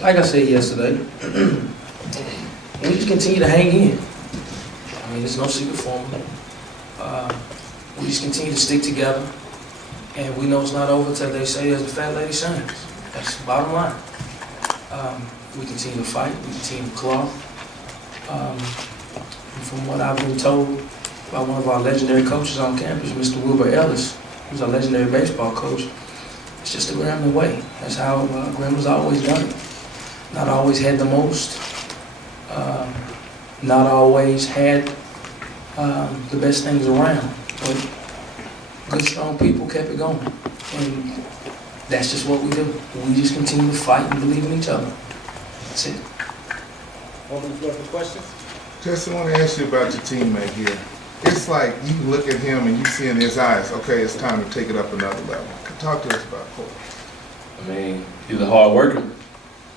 like I said yesterday, we just continue to hang in. I mean, there's no secret formula. We just continue to stick together, and we know it's not over until they say, as the fat lady sings. That's the bottom line. We continue to fight, we continue to claw. And from what I've been told by one of our legendary coaches on campus, Mr. Wilbur Ellis, who's our legendary baseball coach, it's just the Grambling way. That's how Grambling's always done it. Not always had the most, not always had the best things around, but good, strong people kept it going. And that's just what we do. We just continue to fight and believe in each other. That's it. Open the floor for questions. Just want to ask you about your teammate here. It's like you look at him and you see in his eyes, okay, it's time to take it up another level. Talk to us about Cole. I mean, he's a hard worker.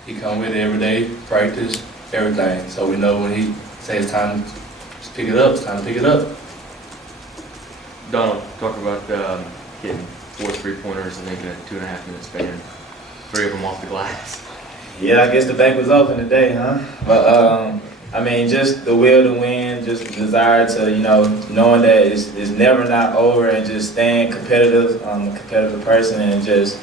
He come with it every day, practice, everything. So we know when he says it's time to pick it up, it's time to pick it up. Donald, talk about getting 4 3-pointers and making a 2.5 minute span. 3 of them off the glass. Yeah, I guess the bank was open today, huh? But I mean, just the will to win, just the desire to, knowing that it's never not over, and just staying competitive. I'm a competitive person, and just,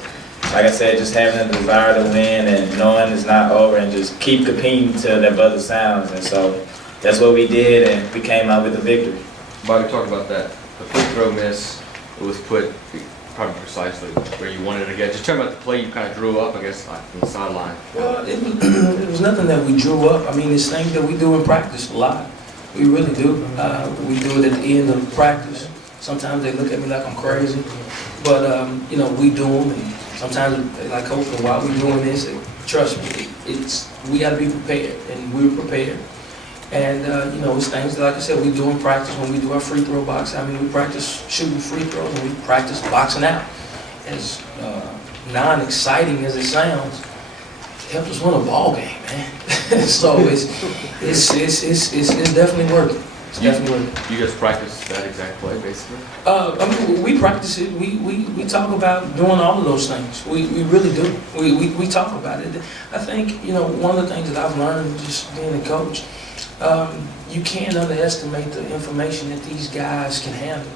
like I said, just having the desire to win and knowing it's not over, and just keep competing till their buzzer sounds. And so that's what we did, and we came out with the victory. Bobby, talk about that. The free throw miss, it was put probably precisely where you wanted to get. Just talk about the play you kind of drew up, I guess, like from the sideline. Well, it was nothing that we drew up. I mean, it's things that we do in practice a lot. We really do. We do it at the end of practice. Sometimes they look at me like I'm crazy, but we do them. And sometimes they're like, "Coach, why are we doing this?" And trust me, we got to be prepared, and we were prepared. And it's things that, like I said, we do in practice when we do our free throw box. I mean, we practice shooting free throws, and we practice boxing out. As non-exciting as it sounds, it helps us win a ball game, man. So it's definitely working. It's definitely working. You guys practice that exact play, basically? I mean, we practice it. We talk about doing all of those things. We really do. We talk about it. I think one of the things that I've learned just being a coach. You can't underestimate the information that these guys can handle.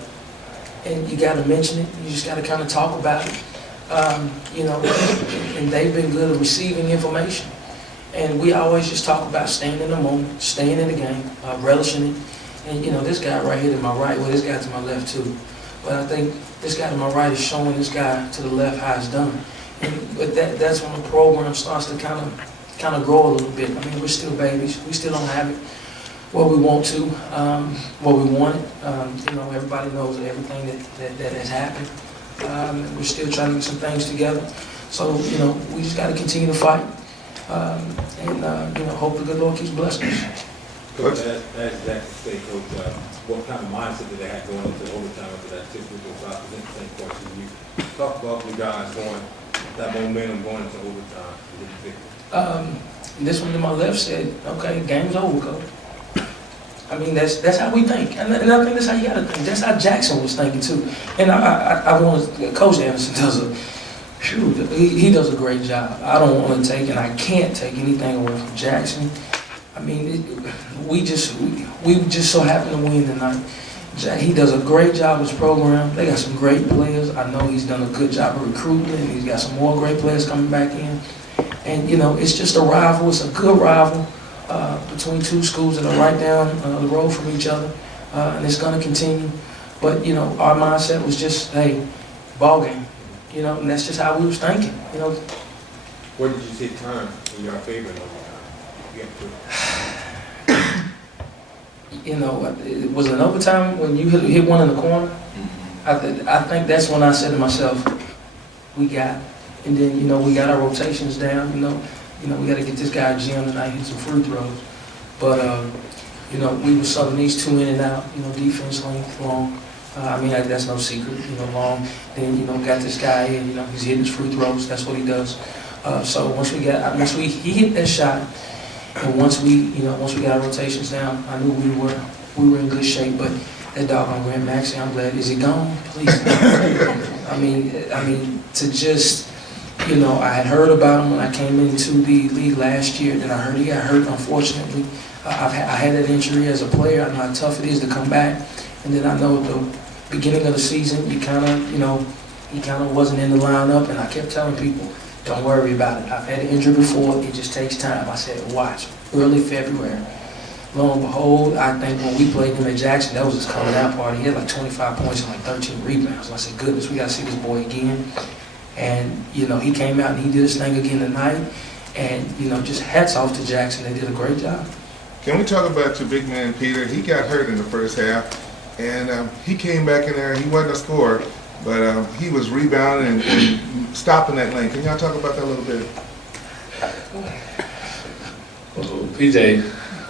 And you got to mention it. You just got to kind of talk about it. And they've been good at receiving information. And we always just talk about staying in the moment, staying in the game, relishing it. And, this guy right here to my right, well, this guy to my left too. But I think this guy to my right is showing this guy to the left how it's done. But that's when the program starts to kind of grow a little bit. I mean, we're still babies. We still don't have it what we want to, what we wanted. Everybody knows everything that has happened. We're still trying to get some things together. So, we just got to continue to fight. Hope the good Lord keeps blessing us. Coach, as Zach said, Coach, what kind of mindset did they have going into overtime after that 6 weeks? I present the same question to you. Talk about you guys that momentum going into overtime to get the victory. This one to my left said, okay, game's over, Coach. I mean, that's how we think. And I think that's how you got to think. That's how Jackson was thinking, too. And I want to, Coach Anderson he does a great job. I don't want to take, and I can't take anything away from Jackson. I mean, we just so happen to win tonight. He does a great job with his program. They got some great players. I know he's done a good job of recruiting, and he's got some more great players coming back in. And, it's just a rival. It's a good rival between two schools that are right down the road from each other. And it's going to continue. But, our mindset was just, hey, ball game. And that's just how we was thinking, Where did you see turn in your favor in overtime? It was an overtime when you hit one in the corner. I think that's when I said to myself, we got it. And then, we got our rotations down, we got to get this guy a gym tonight, hit some free throws. But, we were subbing these 2 in and out, defense length, long. That's no secret, long. Then, got this guy in, he's hitting his free throws. That's what he does. So once he hit that shot, and once we got our rotations down, I knew we were in good shape. But that doggone Grant Maxey, I'm glad. Is he gone? Please. I mean, to just You know, I had heard about him when I came into the league last year. Then I heard he got hurt, unfortunately. I had that injury as a player. I know how tough it is to come back. And then I know at the beginning of the season, he kind of wasn't in the lineup. And I kept telling people, don't worry about it. I've had an injury before. It just takes time. I said, watch. Early February. Lo and behold, I think when we played him at Jackson, that was his coming out party. He had like 25 points and like 13 rebounds. I said, goodness, we got to see this boy again. And, you know, he came out and he did his thing again tonight. And, you know, just hats off to Jackson. They did a great job. Can we talk about your big man, Peter? He got hurt in the first half, and he came back in there. He wasn't a scorer, but he was rebounding and stopping that lane. Can y'all talk about that a little bit? Well, PJ,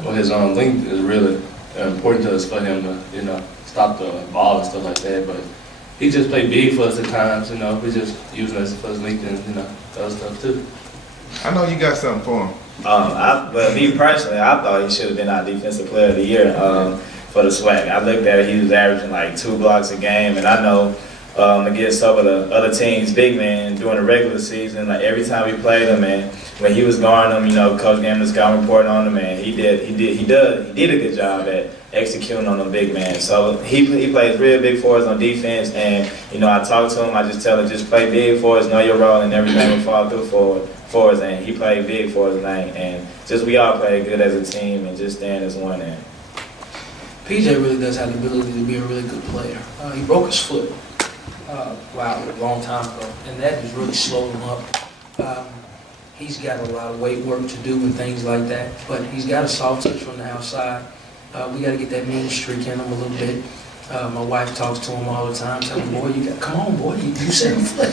well, his length is really important to us for him to, you know, stop the ball and stuff like that. But he just played big for us at times, you know. We just using us for his length and, you know, other stuff too. I know you got something for him. Well, me personally, I thought he should have been our defensive player of the year for the SWAC. I looked at it, he was averaging like 2 blocks a game, and I know against some of the other teams, big man, during the regular season, like every time we played him, and when he was guarding them, you know, Coach gave him the scouting report on him, and he did a good job at executing on them big man. So he plays real big for us on defense, and you know, I talk to him, I just tell him, just play big for us, know your role, and everything will fall through for us, and he played big for us tonight, and just we all played good as a team, and just stand as one. And PJ really does have the ability to be a really good player. He broke his foot, a long time ago, and that has really slowed him up. He's got a lot of weight work to do and things like that, but he's got a soft touch from the outside. We got to get that mean streak in him a little bit. My wife talks to him all the time, telling him, boy, come on, boy, you 7 foot.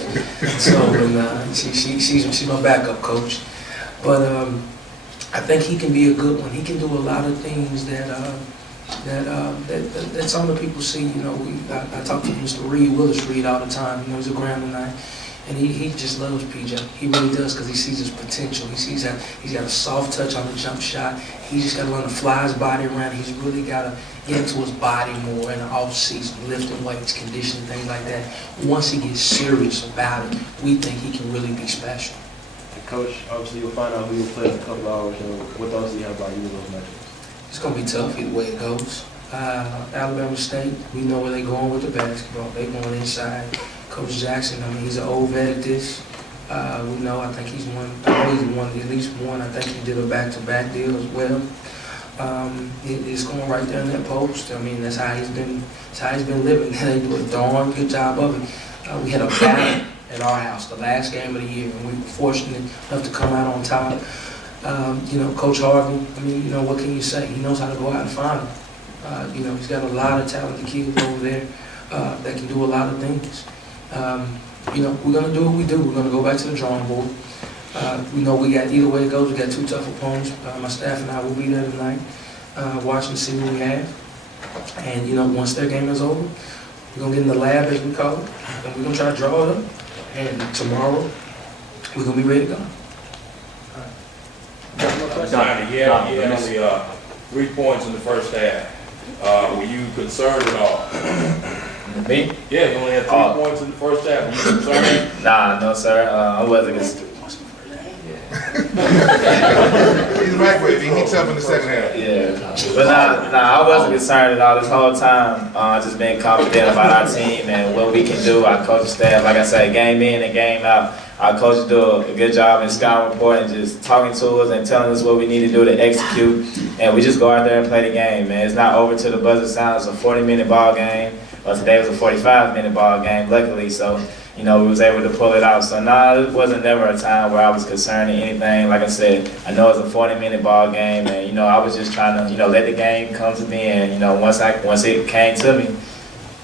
So, and she's my backup coach. But I think he can be a good one. He can do a lot of things that some of the people see. You know, I talk to Mr. Willis Reed all the time. You know, he's a Grambling guy. And he just loves PJ. He really does, because he sees his potential. He sees that he's got a soft touch on the jump shot. He just got to learn to fly his body around. He's really got to get into his body more in the off season, lifting weights, conditioning, things like that. Once he gets serious about it, we think he can really be special. Coach, obviously you'll find out who you'll play in a couple hours. What thoughts do you have about you in those matchups? It's going to be tough either way it goes. Alabama State, we know where they're going with the basketball. They're going inside. Coach Jackson, I mean, he's an old vet at this. We know, I think he's won at least one. I think he did a back-to-back deal as well. It's going right there in that post. I mean, that's how he's been living. They do a darn good job of it. We had a battle at our house the last game of the year, and we were fortunate enough to come out on top. You know, Coach Harvey, I mean, you know, what can you say? He knows how to go out and find them. You know, he's got a lot of talented kids over there that can do a lot of things. You know, we're going to do what we do. We're going to go back to the drawing board. We know we got, either way it goes, we got 2 tough opponents. My staff and I will be there tonight, watching to see what we have. And, you know, once their game is over, we're going to get in the lab, as we call it, and we're going to try to draw it up. And tomorrow, we're going to be ready to go. He had only 3 points in the first half. Were you concerned at all? me? Yeah, you only had 3 points in the first half. Were you concerned? Nah, no sir. I wasn't concerned. He's right with me. He heats up in the second half. Yeah, but I wasn't concerned at all this whole time. Just being confident about our team and what we can do. Our coaching staff, like I said, game in and game out, our coaches do a good job in scouting report and just talking to us and telling us what we need to do to execute. And we just go out there and play the game, man. It's not over till the buzzer sounds. It's a 40-minute ball game. Today was a 45-minute ball game, luckily. So, you know, we was able to pull it out. So, it wasn't never a time where I was concerned or anything. Like I said, I know it's a 40-minute ball game, and, you know, I was just trying to, you know, let the game come to me. And, you know, once it came to me,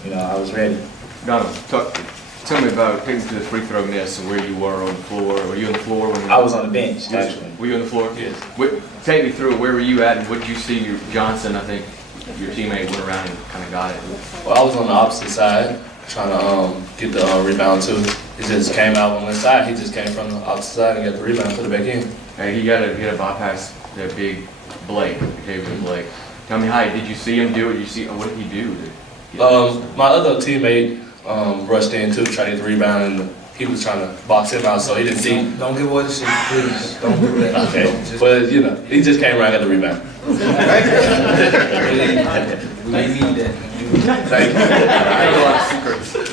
you know, I was ready. Donald, tell me about taking to the free throw miss and where you were on the floor. Were you on the floor when I was on the bench, actually. Were you on the floor? Yes. Take me through, where were you at and what did you see? Johnson, I think, your teammate went around and kind of got it. Well, I was on the opposite side, trying to get the rebound too. He just came out on one side. He just came from the opposite side and got the rebound, put it back in. Hey, he got to bypass that big Blake, David Blake. Tell me, did you see him do it? What did he do? My other teammate rushed in too, tried to get the rebound, and he was trying to box him out, so he didn't see. Don't give away the secret, please. Don't do that. Okay, Don't just- but you know, he just came around and got the rebound. We need that. Thank you. I know a lot of secrets.